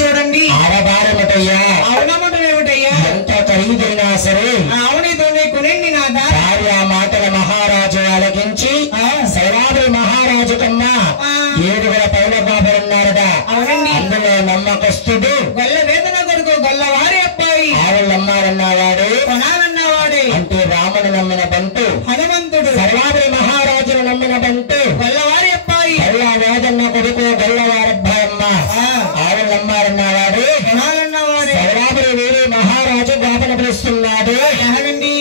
చూడండి ఆడబారమటయ్యా అవునమటమేమిటయ్యా ఎంత ఖరీదైనా సరే అవునితోనే కొనండి నాదా భార్య మాటల మహారాజు ఆలకించి సైరాబురి మహారాజు కన్నా 7 పౌల బాబులున్నారట. అవునండి అందులో నమ్మకస్తుడు గొల్ల వేదన కొడుకు గొల్లవారి అబ్బాయి ఆవులమ్మారన్నవాడు కొనాలన్నవాడే అంటే రాముని నమ్మిన బంటు హనుమంతుడు సైరాబురి మహారాజును నమ్మిన బంటు గొల్లవారి అబ్బాయి గొల్ల వేదన్న కొడుకు గొల్లవారబ్బాయమ్మ ఆవులమ్మారన్నవాడు కొనాలన్నవాడే సైరాబురి వీరి మహారాజు బాపన పిలుస్తున్నాడు. ఎలాగండి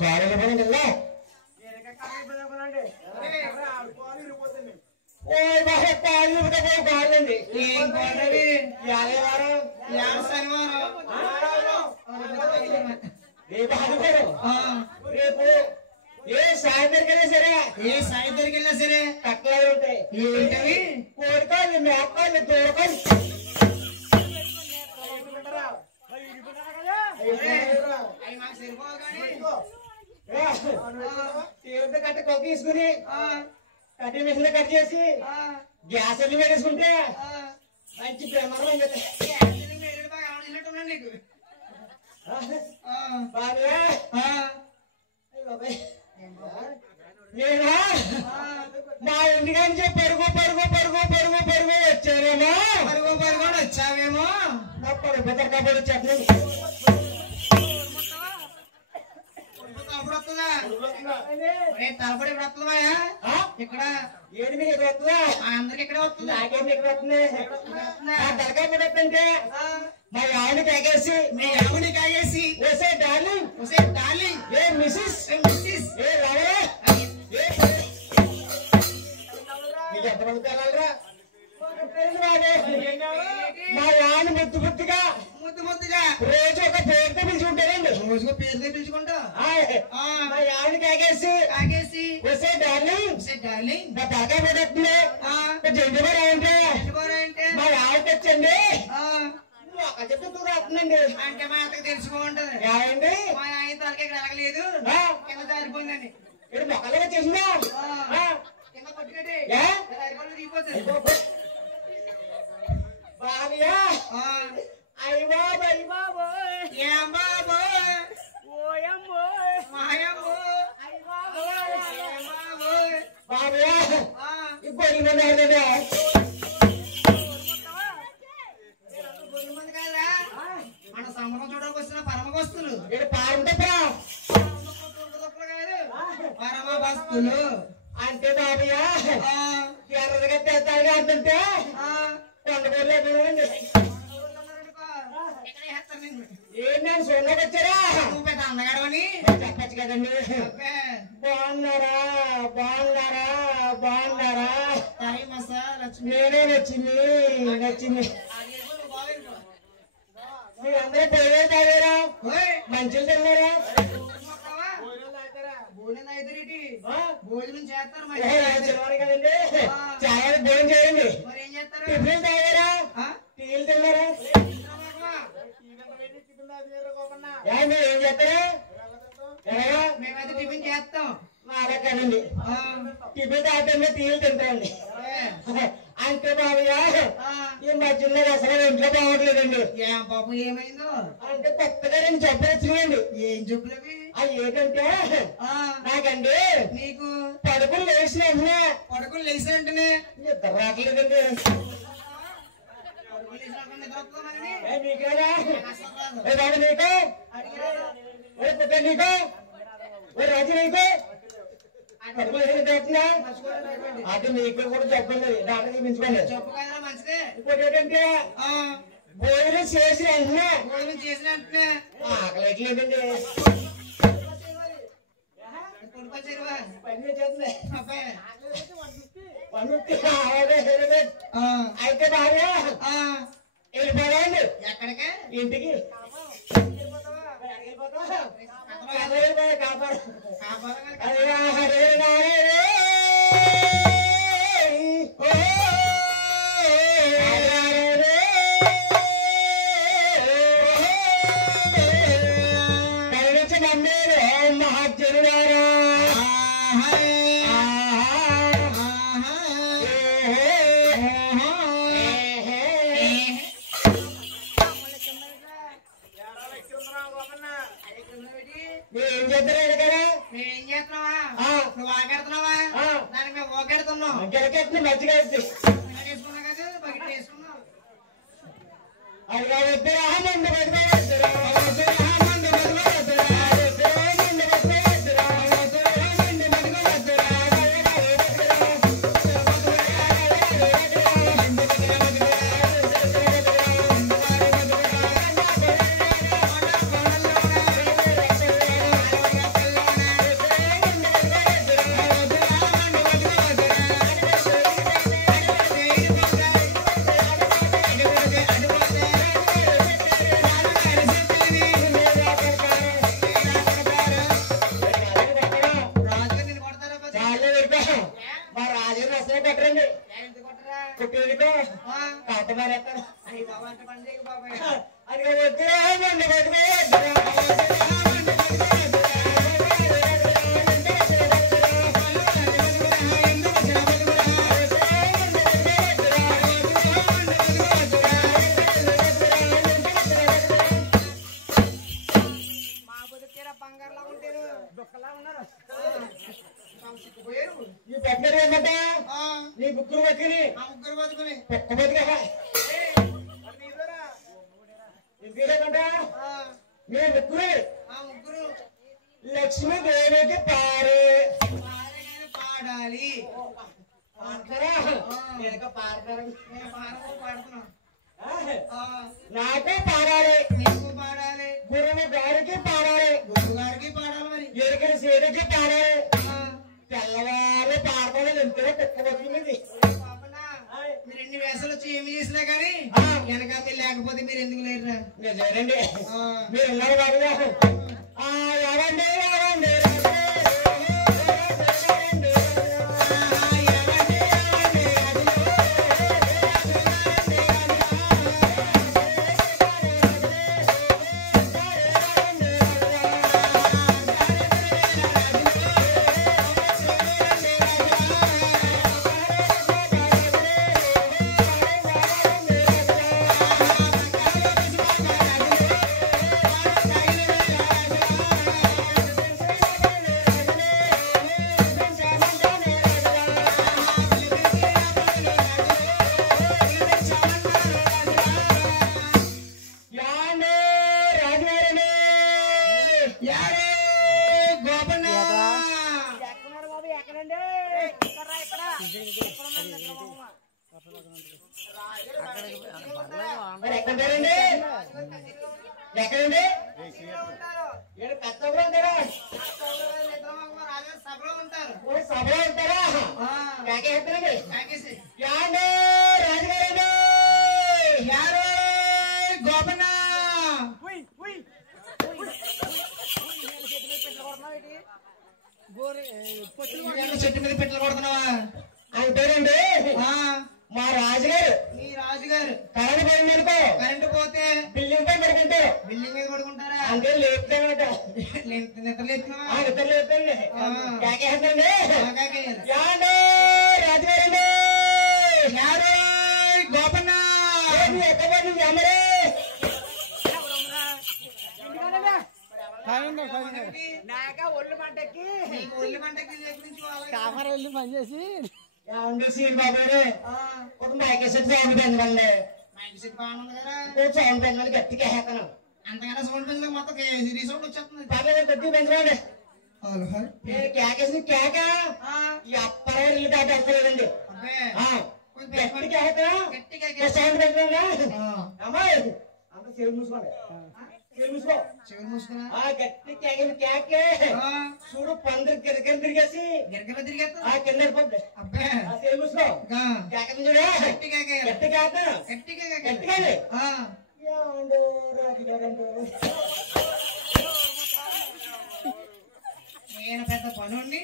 కాలేజీ పోయిందా ఓయ్ బాబా కాలేజీ పోతే కాలేండి ఏం కోటవి యాదవారం శనివారం రేపు ఆదివారం రేపు ఏ సాయంత్రం వెళ్ళినా సరే ఏ సాయంత్రం వెళ్ళినా సరే తక్కువ ఉంటాయి ఏంటవి కోడికాయలు మేకాయలు దూరకాయలు అవి మాకు సరిపోవు కానీ తీర్థ కట్ట కొక్క తీసుకుని కట్టి మిషన్ కట్ చేసి గ్యాస్ అల్లి పెట్టేసుకుంటే మంచి ప్రమాదం నీకు బాగా నేను మా ఇంటికాంచి పరుగు పరుగు పరుగు పరుగు పరుగు వచ్చారేమో పరుగు పరుగు వచ్చావేమో నా పరుగు కబడి చెప్పలేదు అప్పుడు వస్తుందా తలపడి ఇప్పుడు వస్తుందా ఇక్కడ ఏది మీకు ఎక్కడ వస్తుందా అందరికి ఇక్కడ వస్తుంది నాకేం ఎక్కడ వస్తుంది నా తలకాయ పడొద్దంటే మా ఆవిడకి ఎగేసి మీ ఆవిని కాగేసి వసే డార్లింగ్ ఒసే డార్లింగ్ ఏ మిస్సెస్ మిస్సెస్ ఏ లవరా ఏ నీకు ఎంతమంది పిల్లలరా మా ఆవిడ ముద్దు ముద్దుగా ముద్దు ముద్దుగా రోజు ఒక పేరుతో పిలుచుకుంటారండి రోజుకు పేరుతో పిలుచుకుంటా మా ఆవిడకి ఎగేసి కాగేసి వసే డార్లింగ్ ఒసే డార్లింగ్ నా తలకాయ పడొస్తుంది జండు మరి అంటే అంటే మా ఆవిడకి వచ్చండి ఆ, ఒక చెప్పి వస్తుందండి అంటే మా అత్తకు తెలుసుకోమంటది ఏమండి మా ఆయన తలకి ఇక్కడ ఎలగలేదు కింద జారిపోయిందని ఇక్కడ మొక్కలుగా చేసిందా కింద కొట్టుకట్టి ఏ? జారిపోయి దిగిపోతుంది బాబియా అయ్య బాబు అయ్య బాబు ఏం బాబు మాయమ్మో ఏం బాబు బాబియా ఆ, ఇప్పుడు మంది గొర్రె మంది కాదురా మన సంబరం చూడడానికి వచ్చిన పరమగస్తులు ఇక్కడ పారంతప్రా కాదు పరమగస్తులు అంటే బాబియా ఆ, ఎర్రగా తెస్తాడు అంటుంటే ఆ, కొండపల్లి ఎక్కడ వేస్తారు నిన్ను? ఏంటని సోళ్ళకి వచ్చారా నువ్వు పెద్ద అందగాడవని చెప్పచ్చు కదండి అబ్బే, బాగున్నారా బాగున్నారా బాగున్నారా తాయి మసా లక్ష్మి నేనే నచ్చింది నచ్చింది మీరందరూ పోయే తాగారా మంచులు తిన్నారా భోజనం అయితే ఆ? భోజనం చేస్తారు మరి చిన్నవారు కదండి చాలా భోజనం చేయండి మరి ఏం చేస్తారు టిఫిన్ తాగారా ఆ? టీలు తిన్నారా మీరు ఏం చేస్తారా ఎలాగా మేమైతే టిఫిన్ చేస్తాం అలా కదండి ఆ, టిఫిన్ తాగుతుంటే టీలు తింటారండి అబ్బే, అంటే బాబయ్య ఆ, ఈ మధ్యలో అసలు ఇంట్లో బాగోట్లేదండి ఏం పాపం ఏమైందో అంటే కొత్తగా నేను చెప్పొచ్చినాయండి ఏం చెప్పులవి అది ఏంటంటే ఆ, నాకండి నీకు పడుకులు లేచిన వెంటనే పడుకులు లేచి వెంటనే నిద్ర రావట్లేదండి పడుకులు లేచినాక నిద్ర వస్తుందా మరి? నీకేనా అసలు రాదు. ఏ బాబు నీకు అడిగిరా? ఏ పుట్ట నీకు ఏ రాజు నీకు పడుకులు లేచిన నిద్ర వస్తుందా? అది నీకు కూడా చెప్పండి డాక్టర్ చూపించుకోండి చెప్పు కదరా మంచిదే ఇంకోటి ఏంటంటే ఆ, భోజనం చేసిన వెంటనే భోజనం చేసిన వెంటనే ఆకలేట్లేదండి కొడుకొచ్చారువా పని చేస్తుంది అబ్బాయి అయితే భార్య ఆ, వెళ్ళిపోదాండి ఎక్కడికే ఇంటికి కాపాడు కాపాడగలరు. కరుణించి నమ్మేరు మహాజనులారా ఏం చేద్దరు కదా మేమేం చేస్తున్నావా ఆ. నువ్వు ఆకెడుతున్నావా ఆ. దానికి మేము ఓకెడుతున్నాం గిరకెట్ని మంచిగా వేసుకున్నా కదా బకెట్ వేసుకున్నాం అది కాబట్టి ముందు పెట్టుకోవచ్చు ఆ కొట్టండి ఎంత కొట్టరా కొట్టేదికో కాట మారేస్తాను అయ్యి బాబా అంటే పని చేయకు బాబాయ్ అది వద్దురా మండి కొట్టుకో నీ పెద్దలు ఏమంట నీ ముగ్గురు బతుకుని ముగ్గురు బతుకుని కుక్క బతుక ఇంకేమంట మీ ముగ్గురు లక్ష్మీదేవికి పారే పాడాలి పాడతారా పాడతారు పాడుతున్నా నాకు పాడాలి నీకు పాడాలి గురువు గారికి పాడాలి గురువు గారికి పాడాలి మరి ఎరుకల సీడకి పాడాలి తెల్లవారు పాడతాను ఎంతలో కుక్క బతుకున్నది మీరు ఎన్ని వేసలు వచ్చి ఏమి చేసినా కానీ వెనక మీరు లేకపోతే మీరు ఎందుకు లేరురా నిజమేనండి మీరు ఉన్నారు బాగా ఎవరండి ఎవరండి ఎక్కడండి సభలో ఉంటారా సభలో ఉంటారా రాజుగారండి యారో గోపన్న చెట్టు మీద పెట్టలు కొడుతున్నావా అంటేనండి మా రాజుగారు మీ రాజుగారు కరెంట్ పోయింది అనుకో కరెంటు పోతే బిల్డింగ్ పై పడుకుంటారు బిల్డింగ్ మీద పడుకుంటారా అంటే లేపుతానట నిద్ర లేపుతున్నావా నిద్ర లేపుతండి కాకేస్తుందండి రాజుగారండి యారో గోపన్న ఎక్కడ అమ్మరే ఒళ్ళు మంటకి ఒళ్ళు మంటకి కామర వెళ్ళి పనిచేసి సీన్ బాబు ఒక మైకేసెట్ సౌండ్ పెంచండి మైక్ సెట్ బాగుంది కదా సౌండ్ పెంచాలి గట్టిగా వేస్తాను అంతకన్నా సౌండ్ పెంచలేక మొత్తం రీసౌండ్ వచ్చేస్తుంది పర్లేదు గట్టిగా పెంచండి హలో కేకేసి కేక ఎప్పటి ఇల్లు దాటి వస్తలేదండి గట్టిగా గట్టిగా సౌండ్ పెంచండి అమ్మాయి అంత చెవి మూసుకోండి చివరి మూసుకున్నా గట్టి కేకే చూడు పందిరి గిరగిర తిరిగేసి గిరగిర తిరిగేస్తా కింద పడిపోద్ది అబ్బే చెవి మూసుకో కేక చూడు గట్టిగా గట్టిగా గట్టిగా గట్టిగా నేను పెద్ద పనుండి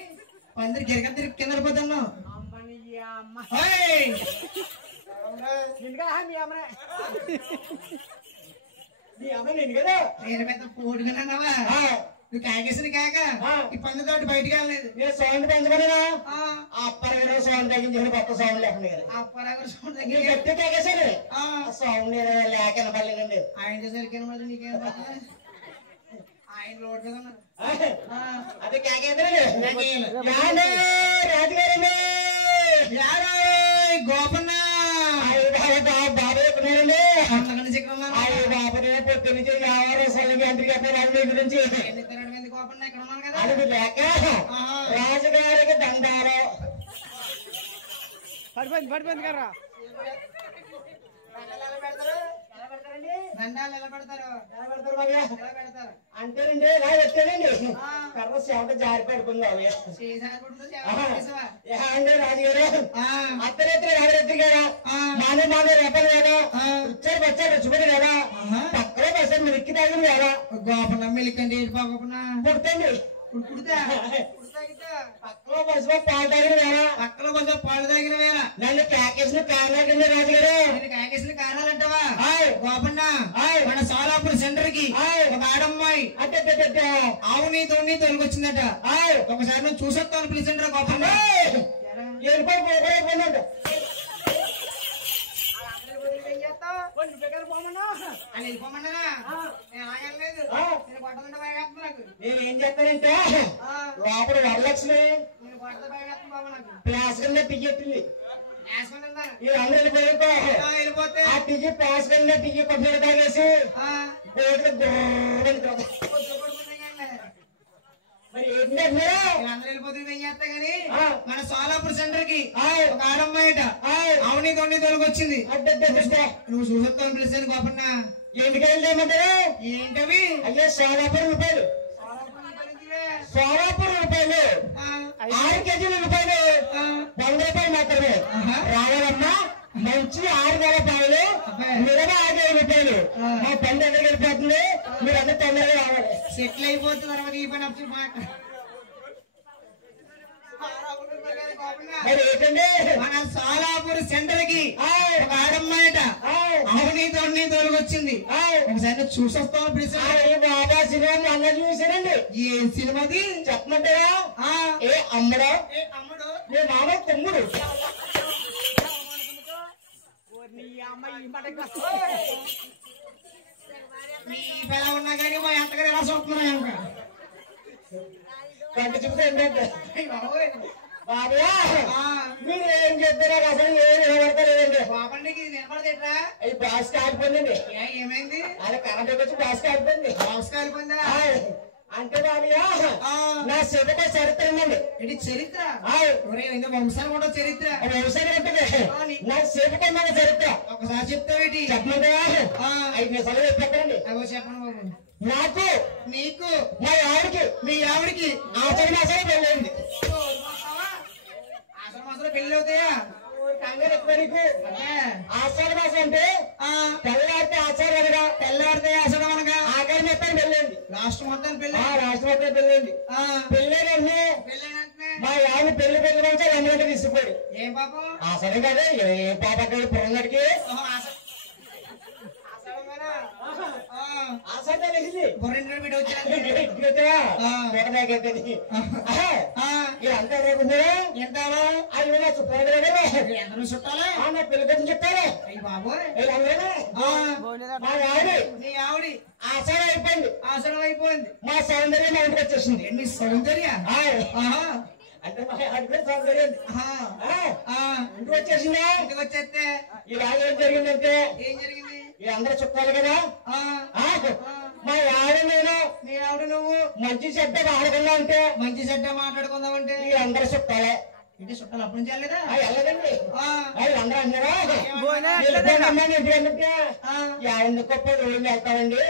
పందిరి గిరగిర తిరిగి కింద పడిపోతున్నావు నేను పెద్ద పోటుకున్నావా నువ్వు కాకేసిన కాక ఈ పంది తోటి బయటికి వెళ్ళలేదు నేను సౌండ్ పెంచబడినా అప్పటిలో సౌండ్ తగ్గించాను కొత్త సౌండ్ లేకుండా అప్పరాగ సౌండ్ నేను గట్టి కాకేసాను సౌండ్ నేను లేక వినపడలేదండి ఆయన సరికి నీకేం పడుతుంది ఆయన రోడ్ మీద ఉన్నారు అదే కాకేదండి రాజుగారండి గోపన్న బాబు ఎక్కడండి అంతకంటే చిక్కన బాబునే పొద్దు నుంచి ఎంట్రీ రాజు గురించి గోపన్న ఇక్కడ ఉన్నాను కదా అది లేక రాజుగారికి దండాలు పడిపోయింది కర్రా దండాలు ఎలా పెడతారు ఎలా పెడతారు అంటేనండి ఇలా వచ్చానండి కర్ర సేవట జారి పడుకుంది రాజుగారు అర్ధరాత్రి రాజరాత్రి గారా మానే రేపలు కదా వచ్చారు వచ్చారు రుచిపడి కదా పక్కన బస్సు మిలిక్కి తాగింది కదా గోపన్న మిలికండి గోపన్న పుడుతుంది కుడతా కుడతా గిట్టా. పక్కలో బస్సులో పాలు తాగిన వేళ పక్కలో కొంచెం పాలు తాగిన వేళ నన్ను కేకేసిన కారణాలు రాజుగారు నేను కాకేసిన కారణాలు అంటావా హాయ్ గోపన్న హాయ్ మన సోలాపూర్ సెంటర్ కి హాయ్ ఒక ఆడమ్మాయి అంటే ఆవుని తోని తొలగొచ్చిందట. హాయ్ ఒకసారి నువ్వు చూసొస్తాను పిలిచిండ్రా గోపన్న. వెళ్ళిపోయిపోయిపోయినట్టు అని వెళ్ళిపోమన్నానా? నేను ఆగలేదు. నేను కొట్టదంటే భయపడుతుంది నాకు. నేనేం చెప్తానంటే లోపల వరలక్ష్మి నేను కొట్టద భయపడుతుంది బాబు నాకు. ప్లాస్ కింద టికెట్టింది వేసుకొని వెళ్తాను. ఈ అందరూ వెళ్ళిపోయిపో వెళ్ళిపోతే ఆ టికెట్ ప్లాస్ కింద టికెట్ కొట్టిన తాగేసి బోట్లు మరి ఏంటంటే అందరూ వెళ్ళిపోతే ఏం చేస్తా గానీ మన సోలాపూర్ సెంటర్ కి ఒక ఆడమ్మాయిట ఆవుని తొండి తొలగొచ్చింది. నువ్వు చూసొస్తాను పిలిచాను గోపన్న. ఎందుకు వెళ్ళేమంటారు ఏంటవి? అయ్యే సోలాపూర్ రూపాయలు సోలాపూర్ రూపాయలు 6 కేజీల రూపాయలు 100 రూపాయలు మాత్రమే రావాలమ్మా. మంచి 6,000 రూపాయలు మిగతా 5,000 రూపాయలు మా పని దగ్గర వెళ్ళిపోతుంది. మీరు అందరూ తొందరగా రావాలి. సెటిల్ అయిపోతుంది తర్వాత ఈ పని అప్పుడు మాట. మరి ఏంటండి మన సోలాపూర్ సెంటర్ కి ఒక ఆడమ్మాయిట ఆవుని తోడిని తొలగొచ్చింది. ఒకసారి చూసొస్తాను పిలిచాను. బాబా సినిమా అన్న చూసారండి. ఏం సినిమాది చెప్పమంటారా? ఏ అమ్మడా మీ మామ తమ్ముడు మీ పిల్ల ఉన్నా కానీ మా ఎంతగా ఎలా చూస్తున్నా ఇంకా కంటి చూస్తే ఏంటంటే బాబోయ్. బాబా మీరు ఏం చెప్తారా అసలు ఏం నిలబడతలేదండి. బాబండికి నిలబడదేట్రా? ఈ బాస్ కాలిపోయిందండి. ఏమైంది? అది కరెంట్ వచ్చి బాస్ కాలిపోయింది. నమస్కారం పొందా అంటే బాబయ్యా నా శివక చరిత్ర ఉందండి. ఇది చరిత్ర వంశాలు కూడా చరిత్ర వ్యవసాయం ఉంటుంది. నా శివక చరిత్ర ఒకసారి చెప్తావేటి? చెప్పమంటే 5 నిమిషాలు చెప్పండి. అవో చెప్పండి బాబు. నాకు నీకు మా ఆవిడకి మీ ఆవిడికి ఆచరణ మాసాలు పెళ్ళైంది. ఆషాఢ మాసంలో పెళ్లి అవుతాయా? కంగారు ఎక్కువ నీకు. ఆషాఢ మాసం అంటే తెల్లారితే ఆచారం అనగా తెల్లారితే ఆషాఢం అనగా ఆఖరి మొత్తం పెళ్ళండి. రాష్ట్రం మొత్తం పెళ్లి రాష్ట్రం మొత్తం పెళ్ళండి. పెళ్ళైనండి పెళ్ళైనంటే మా ఆవిడ పెళ్లి నుంచి 2 గంటలు తీసుకుపోయాడు. ఏం పాపం? ఆషాఢం కాదు ఏ పాపకి పొరంగడికి ఆషాఢం వేసింది. బిడ్డ వచ్చారు అంతా రేపున్నారా ఎంత అది నా చుట్టాలు ఎంత చుట్టాలా? నా పిల్లకని చెప్తారా అయ్యి బాబోయ్. మా ఆవిడ నీ ఆవిడి ఆషాఢం అయిపోయింది. ఆషాఢం అయిపోయింది. మా సౌందర్యం మా ఇంటికి వచ్చేసింది. మీ సౌందర్య అంటే మా ఆవిడ సౌందర్యం ఇంటికి వచ్చేసిందా? ఇంటికి వచ్చేస్తే ఇలాగ ఏం జరిగిందంటే ఏం జరిగింది? వీళ్ళందరూ చుట్టాలి కదా. మా ఆవిడ నేను మీ ఆవిడ నువ్వు మంచి చెడ్డ ఆడకుండా ఉంటే మంచి చెడ్డ మాట్లాడుకుందామంటే వీళ్ళందరూ చుట్టాలే. ఇంటి చుట్టాలు అప్పుడు నుంచి వెళ్ళలేదా? వెళ్ళదండి వీళ్ళందరూ అన్నారా ఎందుకు గొప్ప ఊళ్ళో వెళ్తామండి.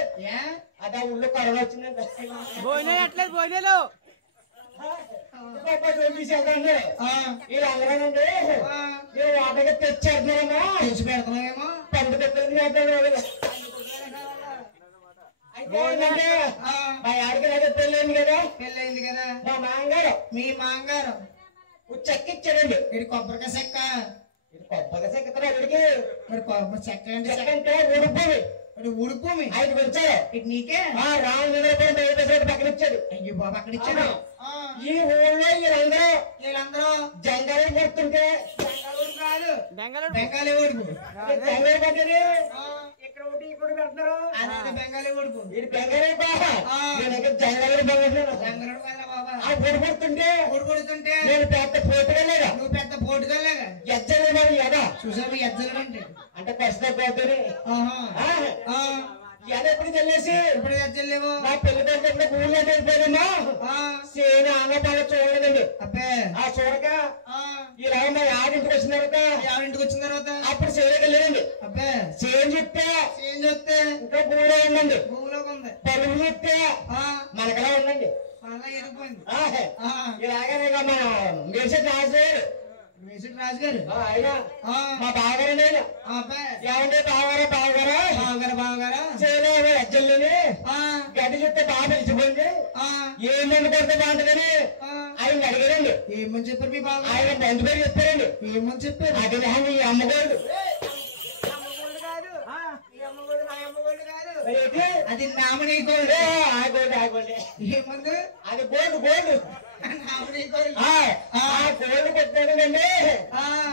అదే ఊళ్ళో కరోనా వచ్చిందండి. వీళ్ళందరూనండి వాటగా తెచ్చేస్తున్నామో తెచ్చి పెడుతున్నామేమో పండు పెట్టలేదు. అయితే మా ఆడికి అయితే పెళ్ళైంది కదా. పెళ్ళైంది కదా. మా మామగారు మీ మాంగారు చెక్క ఇచ్చాడండి. ఇది కొబ్బరికాయ చెక్క. ఇది కొబ్బరికాయ చెక్క అడిగి మరి కొబ్బరి చెక్క అంటే చెక్క అంటే ఊడిపోయి ఉడుకోమి 5 పెంచారు. ఇటు నీకే రాము పక్కన ఇచ్చాడు. అయ్యో బాబు అక్కడ ఇచ్చాడు. ఈ ఊళ్ళో వీళ్ళందరూ జంగాలు కొడుతుంటే కాదు బెంగాలీ ఊడుకు జంగాలు పట్టని ఇక్కడ ఒకటి ఇక్కడ పెడతారు. అదే బెంగాలీ ఊడుకు. ఇది బెంగాలీ జంగాలు జంగలుడు కదా బాబా. కొడుతుంటే కొడుతుంటే నేను పెద్ద పోటుగా లేదా. నువ్వు పెద్ద పోటుగా లేగా ఎజ్జలు మరి కదా చూసాము ఎజ్జలు అంటే ప్రశ్న పోతుంది. ఎప్పుడు తెల్లేసి ఇప్పుడు ఎజ్జలు లేవు. నా పెళ్లి దగ్గర ఊళ్ళో వెళ్ళిపోయామా సేన ఆనపాల చూడలేదండి. అబ్బే ఆ చూడక ఇలా మా ఆడింటికి వచ్చిన తర్వాత ఆవింటికి వచ్చిన తర్వాత అప్పుడు సేనకి వెళ్ళండి. అబ్బే సేమ్ చెప్తే చూస్తే ఇంకా భూమిలో ఉందండి. భూమిలోకి ఉంది. పరుగు చెప్తే మనకలా ఉందండి. మనలా ఎదిగిపోయింది. ఇలాగే మన మెరిసే రాజు వేసిటి రాజు గారు ఆయన మా బావగారండి ఆయన ఏమంటే బావగారా చేయలేదు అజ్జల్లోని గడ్డి చెప్తే బాగా పిలిచిపోయింది ఏమని కొడితే బాగుంటుందని ఆయన అడిగారండి. ఏమని చెప్పారు మీ బావ? ఆయన బంధు పేరు చెప్పారండి. ఏమని చెప్పారు? అది మీ అమ్మగారు అది నామినీ గోల్డ్. ఆగోండి ఏముంది అది గోల్డ్ నామినీ గోల్డ్ గోల్డ్ కొట్టాడండి.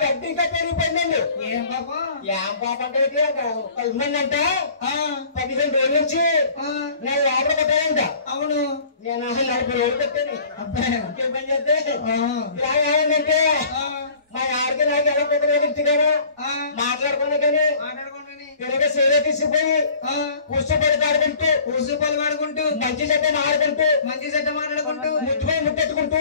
గడ్డి కట్టేరిపోయిందండి. ఏం పాపం? ఏం పాప అంటే కలిమందంట 15 రోజుల నుంచి నేను లోపల కొట్టానంట. అవును నేను 40 రోజులు పెట్టాను. ఇంకేం పని చేస్తే ఇలాగంటే మా ఆడికి నాకు ఎలా కుదరగా మాట్లాడుకున్నా కానీ తిరగ సేవ తీసుకుపోయి కూర్చోపడి ఆడుకుంటూ మంచి చెడ్డ మాట్లాడుకుంటూ ముట్టుపోయి ముట్టెట్టుకుంటూ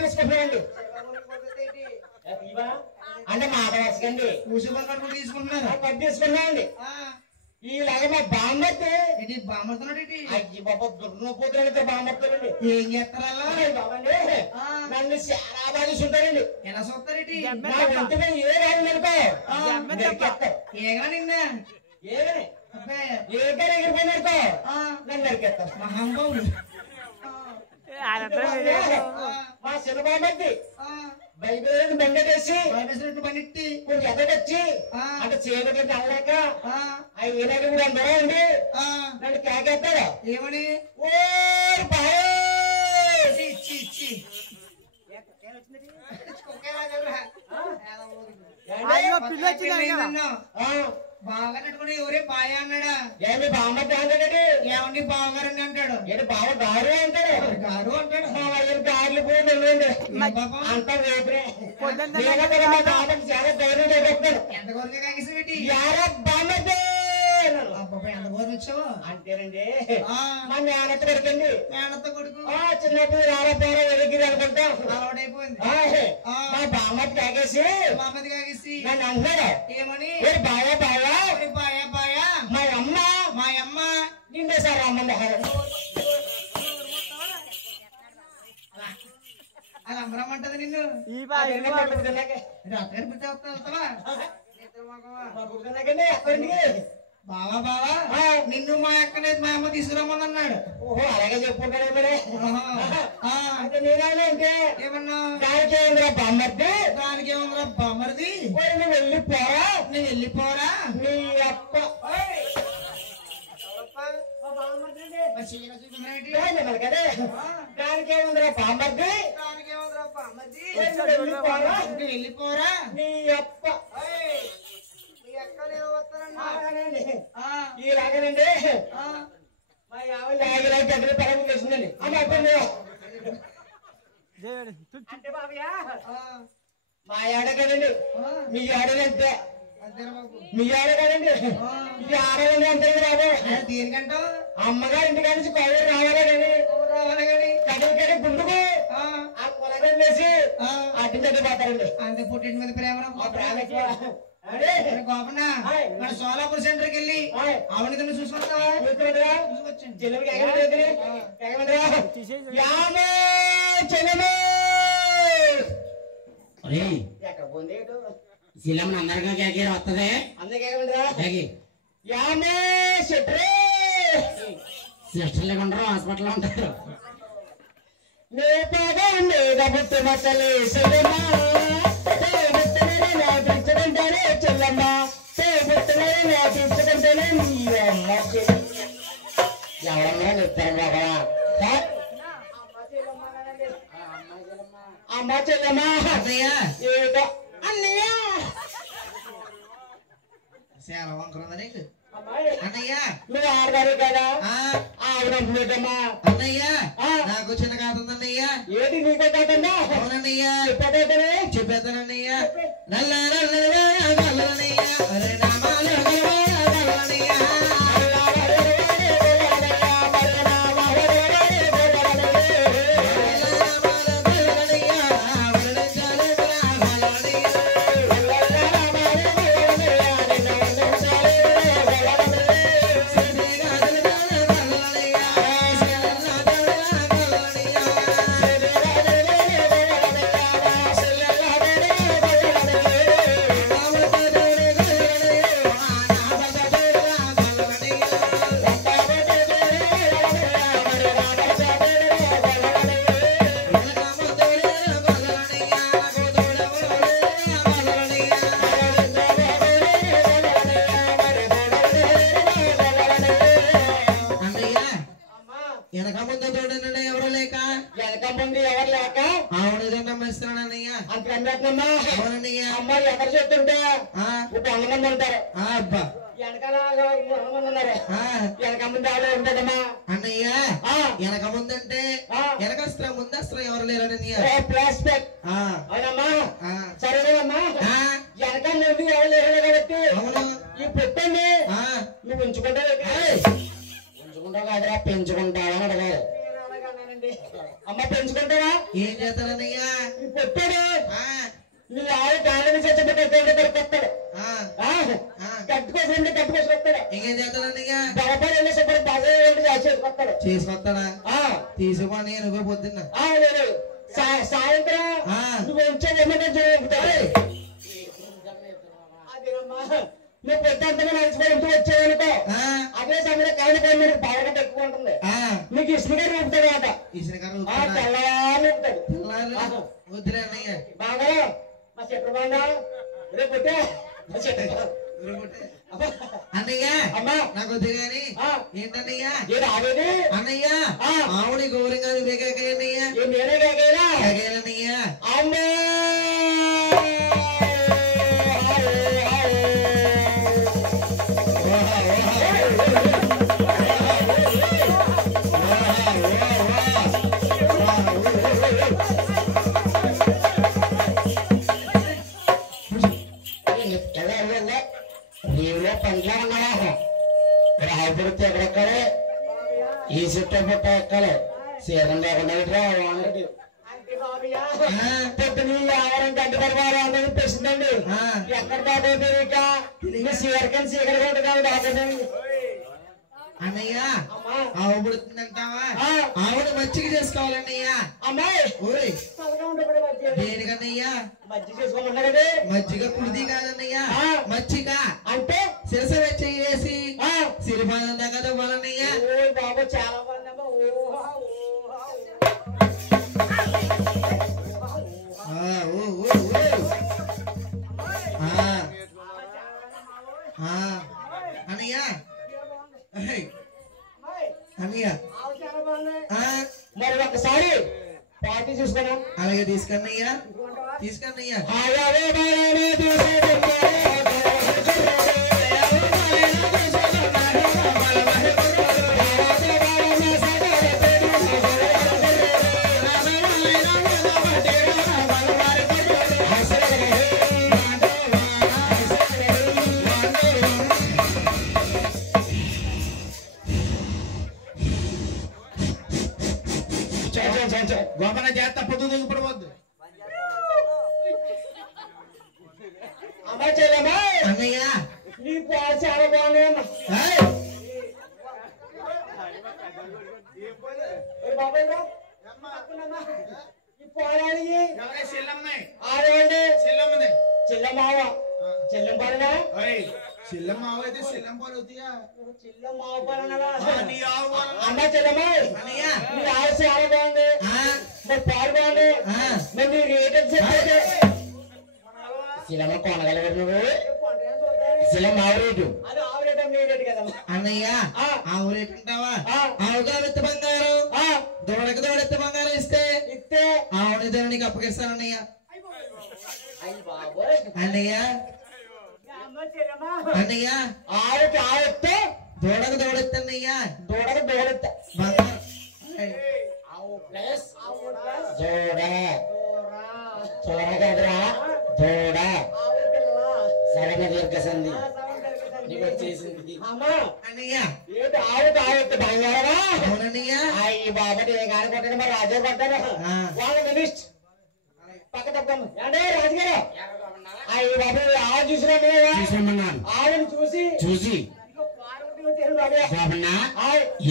తీసుకుంటున్నాండి. అంటే మాట వరుసకండి కూర్చోపడి తీసుకుంటున్నారు. తీసుకున్నాండి. ఈలాగా మా బామ్మర్తి బామ్మడుతున్నాడు. అయ్యి బాబా దుర్నపోతున్నా బామ్మర్తాడండి. ఏం చేస్తారా? నన్ను చాలా బాగా చూసుంటారండి. ఎలా చూస్తారేంటి? నా ఒంటిగా ఏ రాదు అనుకో ఏగా నిన్నా ఏగనే ఏగనే ఎగిరిపోయిననుకో నన్ను నరికేస్తారు. మహాంబావుడు మా సినిమామర్తి బైబిల్ బండేసి పనిట్టి కొంచెం ఎదగొచ్చి అంటే చీకటి అల్లాక అవి ఏనాడు కూడా అందరూ ఉండి నన్ను కేకేస్తాడు. ఏమని? ఓ బాయ్ బాగా నట్టుకుని ఎవరే బాయ్ అన్నాడా? ఏమి బామ్మర్తి అంటాడండి. ఏమండి బావగారండి అంటాడు. ఏంటి బావ గారు అంటాడు. గారు అంటాడు. మా వైపు గారులు కూడా వెళ్ళండి అంతా రేపే చాలా గౌరవం చెప్తాడు. ఎంత గౌరవంగా కాగేసి పెట్టి యారా బామ్మర్తి ఎంత గౌరవం ఇచ్చావు అంతేనండి. మా మేనత్త కొడుకండి. మేనత్త కొడుకు చిన్నప్పుడు రారా పోరా ఎదిగిరి అనుకుంటాం. అలవాడైపోయింది. మా బామ్మర్తి కాగేసి మామది కాగేసి నన్ను అంటున్నాడు. ఏమని? బాయా బాయా బాయా బాయా మా అమ్మ నిండే సార్ అమ్మంది అది అమ్మరమ్మంటది నిన్ను. రాత్రి పిలిచి వస్తావా? బావా బావా నిన్ను మా అక్కనైతే మా అమ్మ తీసుకురమ్మని అన్నాడు. ఓహో అలాగే చెప్పుకుంటాడే మరి. నేనైనా అంటే ఏమన్నా? దానికి ఏముందిరా బామ్మర్ది? దానికి ఏముందిరా బామ్మర్ది? నువ్వు వెళ్ళిపోరా. నేను వెళ్ళిపోరా నీ అప్ప కదా. దానికి ఏముందిరా బామ్మర్ది? దానికి ఏముందిరా బామ్మర్ది? వెళ్ళిపోరా. వెళ్ళిపోరా నీ అప్ప ఇలాగేనండి. మా ఆవిడ దగ్గర పరం చేసిందండి అని అయిపోయింది. అంటే బాబయ్య మా ఆడ కదండి మీ ఆడనంతే. మీ ఆడ కదండి ఈ ఆడదండి అంతే రాబో. దేనికంటో అమ్మగారి ఇంటి నుంచి కోవూరు రావాలా కానీ కడిగి గుండుకు ఆ కొలగం వేసి అటు దగ్గర పోతారండి. అంతే పుట్టింటి మీద ప్రేమ ప్రేమ గోపన్న మన సోలాపూర్ సెంటర్కి వెళ్ళి ఆవిడ చూసుకొస్తావా? శిలమ్మని అందరిగా కేకేరు వస్తుంది. సిస్టర్ లేకుండా హాస్పిటల్ ఉంటారు. చెల్లమ్మ ఎవరన్నా చెప్తారు బాబా. అమ్మ చెల్లమ్మ ఏదో అన్నయ్య అన్నయ్య నువ్వు ఆడగారు కదా ఆవిడమ్మా. అన్నయ్య నాకు చిన్న కాదు ఉందన్నయ్య. ఏది నీకో కాదన్నా? అవునన్నయ్య చెప్పేదనే చెప్పేస్తానన్నయ్య. నల్ల నల్లనయ్య అరే నామాలు నల్లనయ్య ఉంది ఎవరు లేక అవును ఏదన్నా నమ్మిస్తున్నాడు అన్నయ్య. అంత కనిపెట్టినమ్మా అవునన్నయ్య. అమ్మాయి ఎక్కడ చెప్తుంటే ఒక 100 మంది ఉంటారు. అబ్బా వెనకాల 100 మంది ఉన్నారు. వెనక ముందు ఆలో ఉంటదమ్మా అన్నయ్య. వెనక ముందంటే వెనకస్త్ర ముందస్త్ర ఎవరు లేరు అన్నయ్య. ప్లాస్ బ్యాక్ అవునమ్మా. సరేనమ్మా వెనక ముందు ఎవరు లేరు కాబట్టి అవును ఈ పుట్టండి నువ్వు ఉంచుకుంటావు. ఉంచుకుంటావు కాదురా పెంచుకుంటావా అని అడగాలి. అమ్మ పెంచుకుంటావా? ఏం చేస్తానన్నయ్య? ఈ పుట్టాడు నీ ఆవు గాలిని చచ్చిపోతాడు కట్టుకోసి వస్తాడు. ఇంకేం చేస్తానన్నయ్య? బలపడి వెళ్ళి శుభ్రం బాగా చేసుకొస్తాడు. చేసుకొస్తాడా? తీసుకోండి నువ్వే పొద్దున్న. లేదు సాయంత్రం నువ్వు ఉంచేది ఏమంటే నువ్వు పెద్దంతగా నడిచిపోయి ఇంటికి వచ్చేవనుకో అదే సమయంలో కాయలు పోయి మీకు బాగా ఎక్కువ ఉంటుంది. నీకు ఇసుగా రూపుతాడు అట. తెల్లవారు రూపుతాడు. వద్దులే అన్నయ్య. బాగా మా చెట్టు బాగా రేపు పుట్టే అన్నయ్య. అమ్మా నాకు వద్దు గాని ఏంటన్నయ్య ఆగేది అన్నయ్య? ఆవుని గౌరవంగా నువ్వే కాకయ్యన్నయ్య. నేనే కాకేనా కాకేనన్నయ్య. అమ్మా నీవులో పంట్లో ఉన్నావా? రాయపుడితే ఎక్కడెక్కడే ఈ చుట్టూ పుట్ట ఎక్కలే సీరం లేకుండా పొద్దున ఆహారం గంట పరివారం అనేది తెచ్చిందండి. ఎక్కడ దాకా సీరకని సీకర ఉంటుంది. అన్నయ్య ఆవు పుడుతుందంటావా? ఆవును మజ్జిగ చేసుకోవాలన్నయ్య. అమ్మాయి దేనికన్నయ్యా? మజ్జిగ చేసుకోమన్నా కదా. మజ్జిగ కుడిది కాదన్నయ్య. మజ్జిగ అంటే శిరస వేసి సిరిపాదందా కదా వాళ్ళన్నయ్య. బాబు చాలా బాగుందమ్మా. అన్నయ్య అన్నయ్య మరి ఒకసారి పార్టీ చూసుకున్నా. అలాగే తీసుకన్నయ్యా తీసుకన్నయ్యా. గోపన చేత పొద్దు దిగుపడవద్దు. అమ్మా చెల్లెమ్మా అన్నయ్య నీ పాలు చాలా బాగున్నాయమ్మా. బాబాయ్ ఈ పాలానికి ఆడేవండి చెల్లెమ్మావ చెల్లెం పాలనా చెల్లెమ్మావ అయితే చెల్లెం పాలు అవుతాయా? చెల్లెమ్మావ పాలనా అమ్మా చెల్లెమ్మా నీ ఆవు చాలా బాగుంది. మరి పాలు బాగుంది. మరి నీ రేట్ చెప్పండి. శిలమ్మ కొనగలవు నువ్వు? శిలమ్మ ఆవు రేటు అది ఆవు రేట్ మీ రేటు కదమ్మా. అన్నయ్య ఆవు రేటు అంటావా? ఆవుగా విత్త బంగారం దూడకు దూడెత్త బంగారం ఇస్తే ఆవుని దేవునికి అప్పగిస్తానన్నయ్య. అన్నయ్య అన్నయ్య ఆవుకి ఆవెత్తే దూడకు దూడెత్తన్నయ్య. దూడకు దూడెత్త బంగారం దూడ కదరా దూడ సరైన దీర్ఘ సంధి వచ్చేసింది. అన్నయ్య ఏంటి ఆవుకి ఆవెత్తే బంగారమా? అవునన్నయ్య. అయ్యి బాబు ఏ గాని కొట్టాడు మరి రాజే కొట్టాడు. వాళ్ళ మినిస్ట్ పక్క తప్పమ్మ అంటే రాజుగారు అయ్యి బాబు ఆవు చూసినాను. ఆవుని చూసి చూసి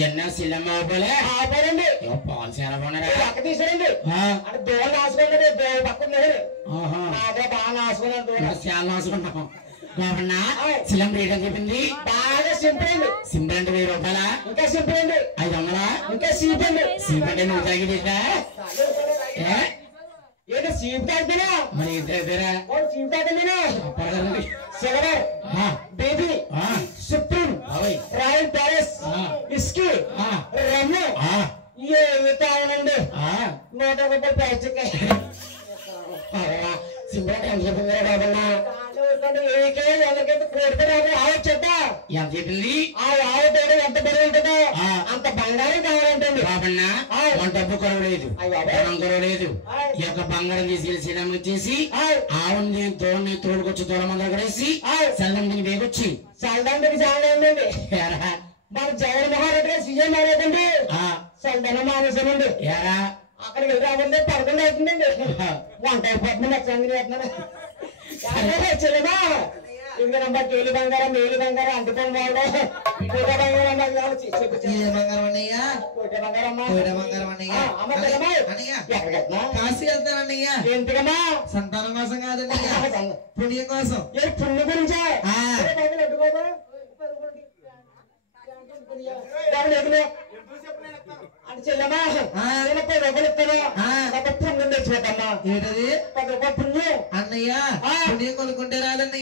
ఎన్నో సిల్లమ్మ అవ్వలే ఆపారండి. పాలు చాలా బాగున్నారా? పక్క తీసారండి. అంటే దూడ నాసుకున్నాడు పక్కన నాకే బాగా నాసుకున్నాను. దూడ చాలా నాసుకున్నాం. గవర్నా సిలం రేట్ అని చెప్పింది. బాగా సింపుల్ అండి. సింపుల్ అంటే 1000 రూపాయలా? ఇంకా సింపుల్ అండి. 500? ఇంకా సీప్ అండి. సీప్ అంటే నువ్వు తాగిదా? ఏంటి సీప్ తాగుతానా? మరి ఇద్దరా సీప్ తాగుతాను. Silver baby supreme royal palace whisky rum ఏ తాగనండి. 100 రూపాయలు ప్లాస్టిక్ సింపుల్ ఎంత చెప్పింది బాబన్నా ఎవరికైతే కోరుకున్నాడు ఆవు చెడ్డ ఎంత చెప్పింది ఆ ఆవు తోడు ఎంత బరువు ఉంటుందో అంత బంగారం కావాలంటండి బాబన్నా మన డబ్బు కొరవలేదు ధనం కొరవలేదు ఈ యొక్క బంగారం తీసుకెళ్లి సినిమా చేసి ఆవుని తోడుకొచ్చి తోడమంది అక్కడేసి చల్లండిని వేగొచ్చి చల్లడానికి మన జగన్మోహన్ రెడ్డి గారు సీఎం అయ్యేదండి చల్దన మానేశానండి ఎరా అక్కడికి వెళ్ళి రావండి 11 అవుతుందండి వంట అయిపోతుంది చెల్లెమా ఇంకనమ్మా కేలి బంగారం మేలి బంగారం అంటుకొని వాడు కోట బంగారం బంగారం అన్నయ్య కోట బంగారం బంగారం అన్నయ్య కాశీ వెళ్తానన్నయ్య ఎందుకమ్మా సంతానం కోసం కాదన్నయ్య పుణ్యం కోసం పుణ్యం గురించా అని చెల్లెమా 10 రూపాయలు ఇస్తాను పుణ్యం తెచ్చిపోతామ్మా ఏంటది 10 రూపాయలు పుణ్యం అన్నయ్య పుణ్యం కొనుక్కుంటే రాదన్నయ్య